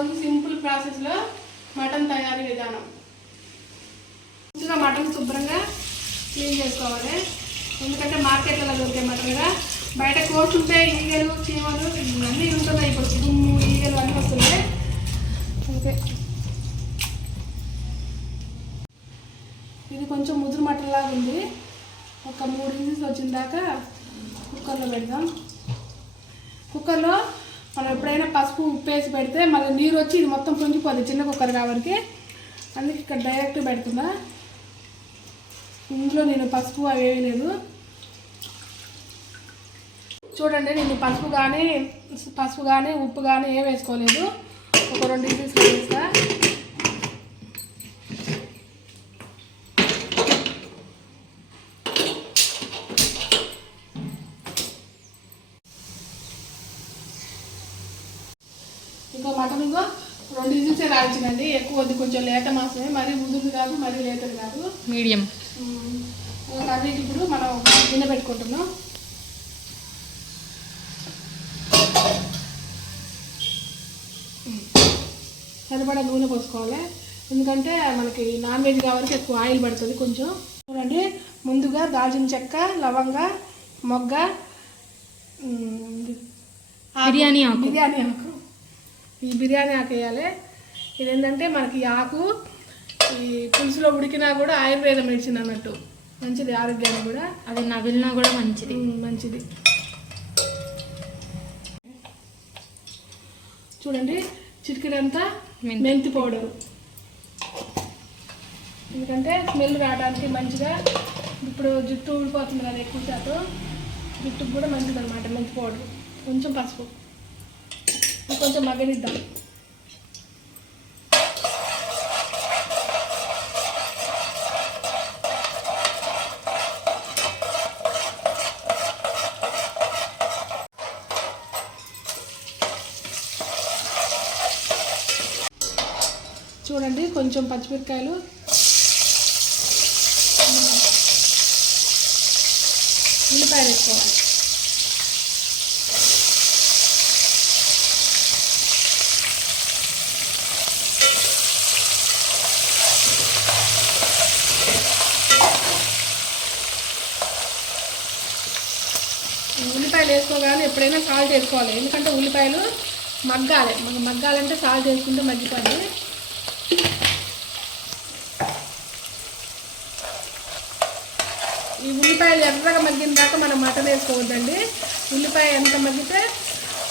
ఈరోజు సింపుల్ ప్రాసెస్లో మటన్ తయారీ విధానం. ముందుగా మటన్ శుభ్రంగా క్లీన్ చేసుకోవాలి. ఎందుకంటే మార్కెట్లలో దొరికే మటన్గా బయట కోస్తుంటే ఈగలు చీమలు అన్నీ ఉంటున్నాయి ఇప్పుడు. దుమ్ము ఈగలు అన్నీ వస్తున్నాయి. అంతే. ఇది కొంచెం ముదురు మటన్లాగా ఉంది. ఒక మూడు ఇంచెస్ వచ్చిన దాకా కుక్కర్లో పెడదాం. కుక్కర్లో మనం ఎప్పుడైనా పసుపు ఉప్పు వేసి పెడితే మళ్ళీ నీరు వచ్చి ఇది మొత్తం పొంగిపోద్ది చిన్న కుక్కర్ కాబట్టి. అందుకే ఇక్కడ డైరెక్ట్ పెడుతున్నా. ఇంట్లో నేను పసుపు అవి ఏమీ లేదు. చూడండి నేను పసుపు కానీ పసుపు కానీ ఉప్పు కానీ ఏం వేసుకోలేదు. ఒక రెండు ఇంచెస్ వేస్తా. ఇంకో మటన్ ఇంకో రెండు ఇంచెసే రాల్చిందండి ఎక్కువ వద్దు కొంచెం లేత మాసమే మరీ ముదురు కాదు మరీ లేతది కాదు. మీడియం. కర్రీకి ఇప్పుడు మనం గిన్నె పెట్టుకుంటున్నాం. సరిపడా నూనె పోసుకోవాలి. ఎందుకంటే మనకి నాన్ వెజ్ కాబట్టి ఎక్కువ ఆయిల్ పడుతుంది కొంచెం. చూడండి ముందుగా దాల్చిన చెక్క లవంగ మొగ్గ. బిర్యానీ ఆకు. బిర్యానీ ఆకు. ఈ బిర్యానీ ఆకు వేయాలి. ఇది ఏంటంటే మనకి ఆకు ఈ పులుసులో ఉడికినా కూడా ఆయుర్వేద మెడిసిన్ అన్నట్టు. మంచిది ఆరోగ్యానికి కూడా. అది నవిలినా కూడా మంచిది. మంచిది. చూడండి చిటికెడంతా మెంతి. మెంతి పౌడర్. ఎందుకంటే స్మెల్ రావడానికి మంచిగా ఇప్పుడు జుట్టు ఊడిపోతుంది కదా ఎక్కువ శాతం. జుట్టుకు కూడా మంచిది అనమాట మెంతి పౌడర్. కొంచెం పసుపు. కొంచెం మగ్గనిద్దాం. చూడండి కొంచెం పచ్చిమిరకాయలు ఉల్లిపాయలు వేసుకోవాలి. ఉల్లిపాయలు వేసుకోగానే ఎప్పుడైనా సాల్ట్ వేసుకోవాలి. ఎందుకంటే ఉల్లిపాయలు మగ్గాలి. మగ్గాలంటే సాల్ట్ వేసుకుంటే మగ్గిపోద్ది. ఈ ఉల్లిపాయలు ఎర్రగా మగ్గిన దాకా మనం మటన్ వేసుకోవద్దండి. ఉల్లిపాయ ఎంత మగ్గితే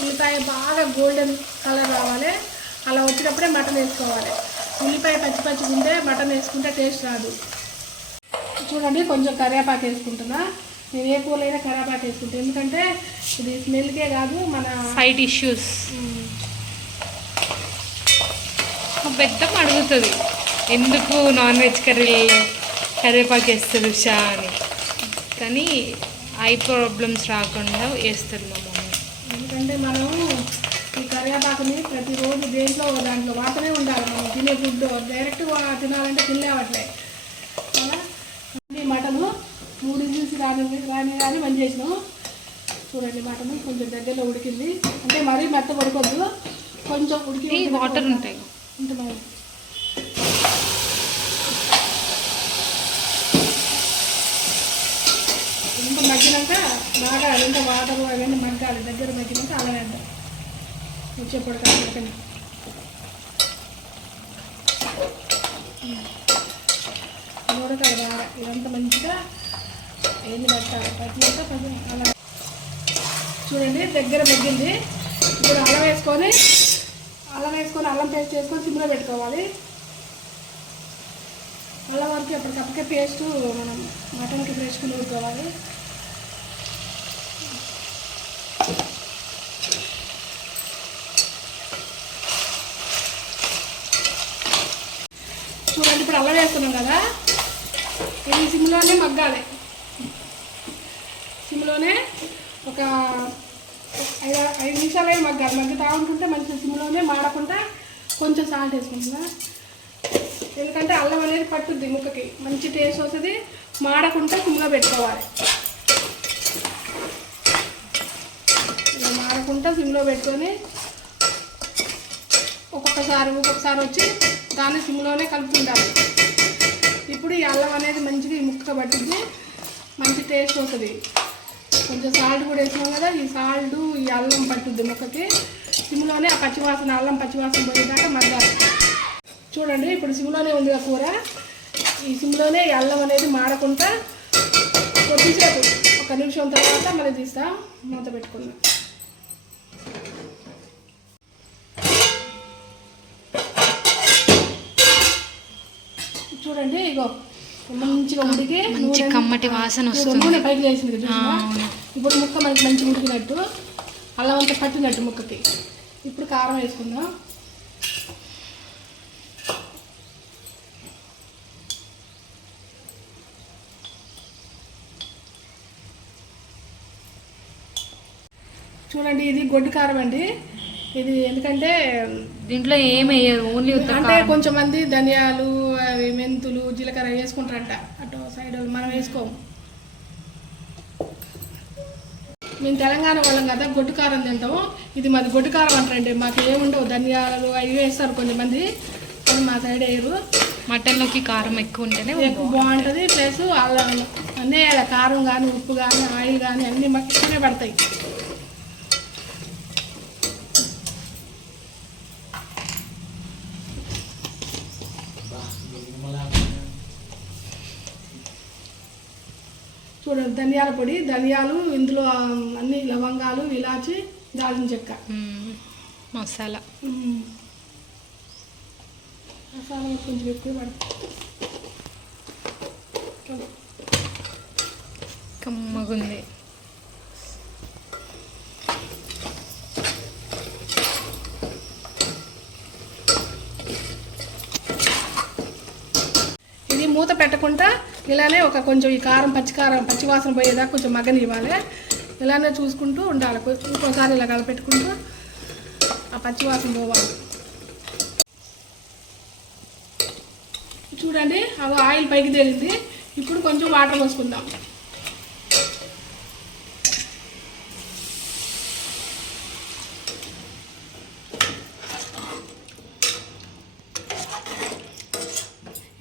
ఉల్లిపాయ బాగా గోల్డెన్ కలర్ రావాలి. అలా వచ్చినప్పుడే మటన్ వేసుకోవాలి. ఉల్లిపాయ పచ్చి పచ్చిగా ఉంటే మటన్ వేసుకుంటే టేస్ట్ రాదు. చూడండి కొంచెం కరివేపాకు వేసుకుంటున్నా. నేను ఏ కూరలైనా కరివేపాకు వేసుకుంటాను ఎందుకంటే ఇది స్మెల్కే కాదు మన సైడ్ ఇష్యూస్ పెద్ద అడుగుతుంది ఎందుకు నాన్ వెజ్ కర్రీలో కరివేపాకు వేస్తారు ఉషా? అని. కానీ ఐ ప్రాబ్లమ్స్ రాకుండా వేస్తారు మా మమ్మీ. ఎందుకంటే మనం ఈ కరివేపాకుని ప్రతిరోజు దేంట్లో దాంట్లో వాటనే ఉండాలి. మనం తినే ఫుడ్ డైరెక్ట్ తినాలంటే తినలేవట్లే అలా ఈ మటను మూడు ఇంచులు రాని రాని రాని మంచి చేసినాం. చూడండి మటన్ కొంచెం దగ్గరలో ఉడికింది. అంటే మరీ మెత్త ఉడకొద్దు కొంచెం ఉడికి వాటర్ ఉంటాయి. ఉంటున్నాయి ఇంత మగ్గినాక బాగా ఎంత వాటర్ అవన్నీ మగ్గాలి. దగ్గర మగ్గినాక అలానే అంట. వచ్చేప్పుడు కాకుండా బాగా ఇదంతా మంచిగా ఏంది పెట్టాలి పెట్టినాక కొంచెం అలా. చూడండి దగ్గర మగ్గింది. ఇప్పుడు అల్లం వేసుకొని అల్లం వేసుకొని అల్లం పేస్ట్ చేసుకొని సిమ్లో పెట్టుకోవాలి. అల్లం వరకు ఎప్పటికప్పటికే పేస్ట్ మనం మటన్కి వేసుకుని ఊరుకోవాలి చూడండి ఇప్పుడు అల్లం వేస్తున్నాం కదా. ఇది సిమ్లోనే మగ్గాలి. సిమ్లోనే ఒక ఐదు ఐదు నిమిషాలు అయినా మగ్గాలి మగ్గుతా ఉంటుంటే మంచిగా సిమ్లోనే మాడకుండా కొంచెం సాల్ట్ వేసుకుంటున్నా. ఎందుకంటే అల్లం అనేది పట్టుద్ది ముక్కకి. మంచి టేస్ట్ వస్తుంది. మాడకుండా కుమ్మగా పెట్టుకోవాలి. మాడకుండా సిమ్లో పెట్టుకొని ఒక్కొక్కసారి ఒక్కొక్కసారి వచ్చి దాన్ని సిమ్లోనే కలుపుకుంటాము. ఇప్పుడు ఈ అల్లం అనేది మంచిగా ఈ ముక్క పట్టింది మంచి టేస్ట్ వస్తుంది. కొంచెం సాల్ట్ కూడా వేసినాం కదా ఈ సాల్ట్ ఈ అల్లం పట్టుద్ది ముక్కకి. సిమ్లోనే ఆ పచ్చివాసన అల్లం పచ్చివాసన పోయేదాకా మగ్గాలి చూడండి ఇప్పుడు సిమ్లోనే ఉంది ఆ కూర. ఈ సిమ్లోనే ఈ అల్లం అనేది మాడకుండా కొద్దిసేపు ఒక నిమిషం తర్వాత మళ్ళీ తీస్తా మూత పెట్టుకుందాం చూడండి ఇగో. మంచిగా ఉడికి మంచి కమ్మటి వాసన వస్తుంది. నూనె పైకి లేచింది. ఇప్పుడు ముక్క మనకి మంచిగా ఉడికినట్టు అల్లం అంతా పట్టినట్టు ముక్కకి. ఇప్పుడు కారం వేసుకుందాం. చూడండి ఇది గొడ్డు కారం అండి. ఇది ఎందుకంటే దీంట్లో ఏం వేయరు ఓన్లీ అంటే కొంచెం మంది ధనియాలు మెంతులు జీలకర్ర వేసుకుంటారంట. అటు సైడ్ మనం వేసుకోము మేము తెలంగాణ వాళ్ళం కదా గొడ్డు కారం తింటాము. ఇది మాది గొడ్డు కారం అంటారండి. మాకు ఏముండవు ధనియాలు అవి వేస్తారు కొంతమంది. కానీ మా సైడ్ వేయరు. మటన్లోకి కారం ఎక్కువ ఉంటేనే ఎక్కువ బాగుంటుంది ప్లస్ అల్లం అన్నీ కారం కానీ ఉప్పు కానీ ఆయిల్ కానీ అన్నీ మాకు ఇక్కడే పడతాయి. చూడండి ధనియాల పొడి ధనియాలు ఇందులో అన్ని లవంగాలు ఇలాచి దాల్చిన చెక్క. మసాలా. మసాలా కొంచెం ఎక్కువ పడుతుంది కమ్మగుంది ఇది మూత పెట్టకుండా ఇలానే ఒక కొంచెం ఈ కారం పచ్చికారం పచ్చివాసన పోయేదాకా కొంచెం మగ్గనివ్వాలి ఇలానే చూసుకుంటూ ఉండాలి. ఇంకోసారి ఇలా కలపెట్టుకుంటూ ఆ పచ్చివాసన పోవాలి. చూడండి అవి ఆయిల్ పైకి తేలింది. ఇప్పుడు కొంచెం వాటర్ పోసుకుందాం.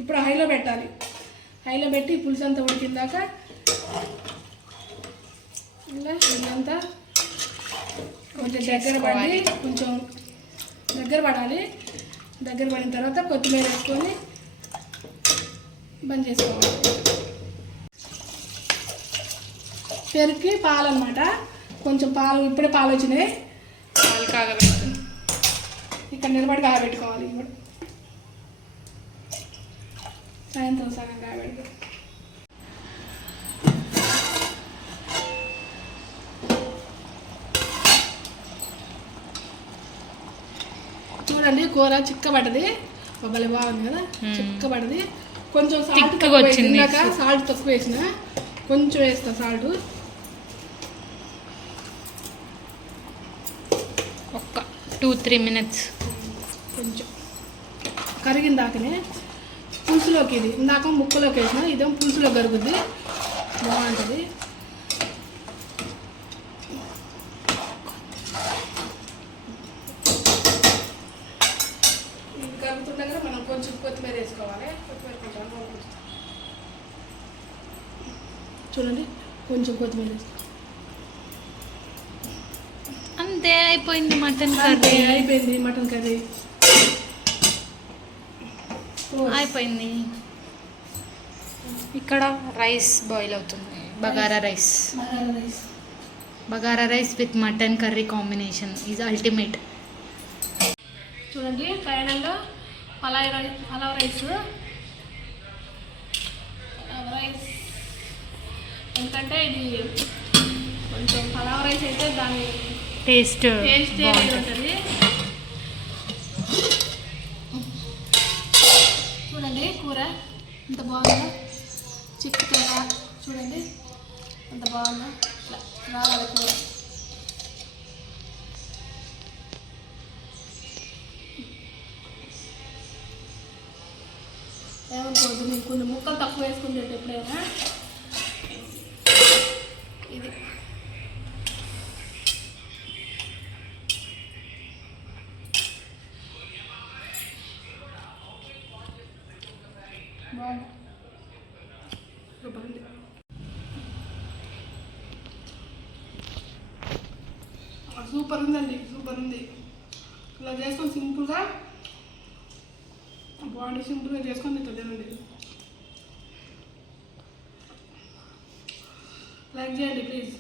ఇప్పుడు హైలో పెట్టాలి. హైలో పెట్టి పులుసు అంతా ఉడికిందాక ఇలా ఇదంతా కొంచెం దగ్గర పడి కొంచెం దగ్గర పడాలి. దగ్గర పడిన తర్వాత కొత్తిమీర వేసుకొని బంద్ చేసుకోవాలి. పెరుగు పాలు అనమాట కొంచెం పాలు ఇప్పుడే పాలు వచ్చినాయి పాలు కాగబెడుతుంది ఇక్కడ నిలబడి కాగబెట్టుకోవాలి. ఇప్పుడు సాయంత్రం సగం కాగబెట్టి చూడండి కూర చిక్కబడ్డది భలే బాగుంది కదా? చిక్కబడ్డది కొంచెం సాల్ట్ తక్కువ వచ్చింది. ఇందాక సాల్ట్ తక్కువ వేసిన. కొంచెం వేస్తా సాల్ట్. ఒక్క టూ త్రీ మినిట్స్. కొంచెం. కరిగిందాకనే. పులుసులోకి ఇది. ఇందాక ముక్కలోకి వేసిన ఇదేమో పులుసులో కరుగుద్ది? బాగుంటుంది. ఇది మనం కొంచెం కొత్తిమీర వేసుకోవాలి. కొత్తిమీర కొంచెం. చూడండి కొంచెం కొత్తిమీర వేసుకోవాలి అంతే అయిపోయింది మటన్ కర్రీ. అయిపోయింది మటన్ కర్రీ. అయిపోయింది. ఇక్కడ రైస్ బాయిల్ అవుతుంది. Bagara rice. Bagara rice. With mutton curry combination is ultimate. చూడండి ఫైనల్గా pulao rice pulao rice. Rice. ఎందుకంటే ఇది కొంచెం పలావ్ రైస్ అయితే దాని టేస్ట్ టేస్ట్ ఉంటుంది. చూడండి కూర ఎంత బాగుందో. చిక్కుగా చూడండి ఎంత బాగుందో. రావాలి కూర. ఏమనుకోవద్దు నేను కొన్ని ముక్కలు తక్కువ వేసుకుంటే ఎప్పుడైనా. సూపర్ ఉందండి సూపర్ ఉంది. ఇలా చేసుకొని సింపుల్గా బాడీ సింపుల్గా చేసుకొని తినండి లైక్ చేయండి ప్లీజ్.